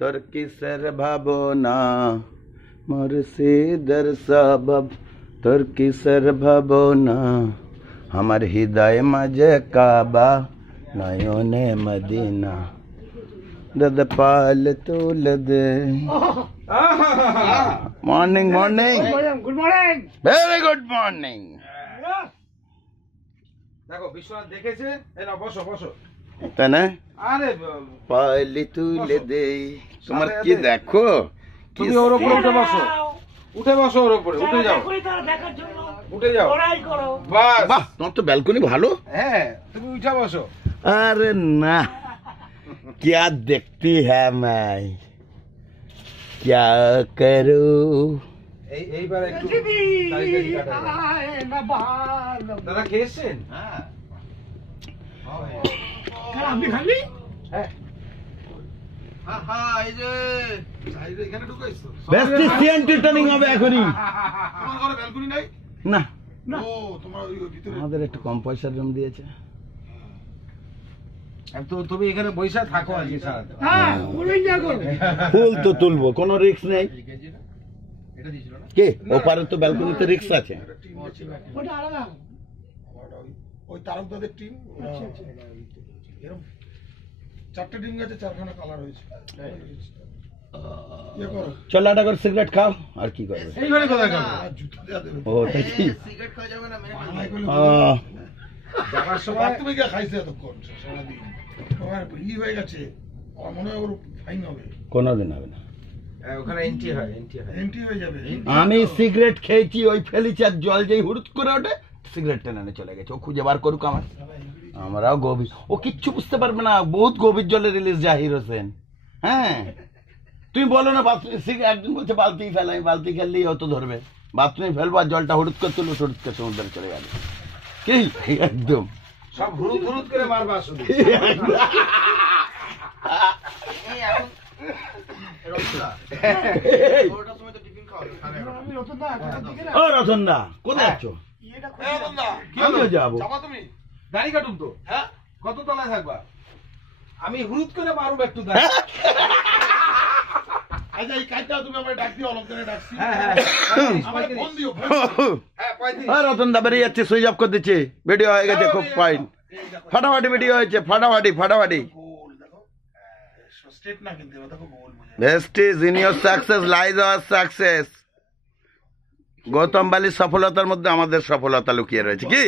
তোর কিসের ভাবনা মুর্শিদের সবব তোর কিসের ভাবনা আমার হৃদয় মাঝে কাবা নয়নে মদিনা দাদা পাল তুল দে morning morning good morning very good morning দেখো বিশ্বনাথ দেখেছে এই না বসো বসো তাই না আরে পালি তুলে দে তোমার কি দেখো তুমি ওর উপরে উঠে বসো ওর উপরে উঠে যাও উঠে যাও বাস বাহ তোমার তো ব্যালকনি ভালো হ্যাঁ তুমি উঠে বসো अरे ना क्या देखती है मैं क्या करूं এইবার একটু দাদা খেয়েছেন হ্যাঁ আপনি খালি হ্যাঁ বেস্ট সিএনটি ট্রেনিং হবে এখনই তোমার ঘরে ব্যালকনি নাই না ও তোমার ওই ভিতরে আমাদের একটু কম পয়সার রুম দিয়েছে তো তুমি এখানে বৈশা থাকো আজকে সারাদিন ফুল তো তুলবো কোনো রিস্ক নেই কে ওপারে তো ব্যালকনিতে রিস্ক আছে ওই তারকদাদের টিম এরকম চারটে টিম গেছে চারখানা কালার হয়েছে চল একটা করে সিগারেট খাও আর কি করবে এইভাবে কোথায় খাবো জুতো দেয়া দেবে ও তাই কি সিগারেট খাওয়া যাবে না যাবার সময় তুমি কি খাইছে এতক্ষণ সারাদিন তোমার ই হয়ে গেছে আমার মনে হয় ওর ফাইন হবে কোনোদিন হবে না ওখানে এন্ট্রি হয়ে যাবে আমি সিগারেট খেয়েছি ওই ফেলিছি আর জল যেই হুড় করে ওঠে সিগারেট টেনে চলে গেছে ও খুঁজে বার করুক আমার আমরাও গভীর ও কিচ্ছু বুঝতে পারবে না বহুত গভীর জলে রিলিজ জাহির হোসেন হ্যাঁ তুমি বলো না বাথরুম একদিন বলছে বালতি ফেল আমি বালতি খেললেই হয়তো ধরবে বাথরুমে ফেলবো আর জলটা হুড়ুত করে তুলো হুড়ুত করে সমুদ্রে চলে গেল কি একদম সব হুড়ুত করে মারবা শুধু ও রতন দা কোথায় যাচ্ছ যাবো তুমি দাড়ি কাটুন তো হ্যাঁ কত তলায় থাকবা আমি হুড়ুত করে মারবো একটু আচ্ছা এই কাজটা তুমি আমার ডাক দিও অলঙ্কারে ডাকছি আমার ফোন দিও রতন দা বেরিয়ে যাচ্ছে সুইচ অফ করে দিচ্ছে ভিডিও হয়ে গেছে খুব ফাইন ফাটাফাটি ভিডিও হয়েছে ফাটাফাটি স্ট্রেট না কিন্তু দেখো গোল Vestige in your success lies our success. Gautam বালির সফলতার মধ্যে আমাদের সফলতা লুকিয়ে রয়েছে কি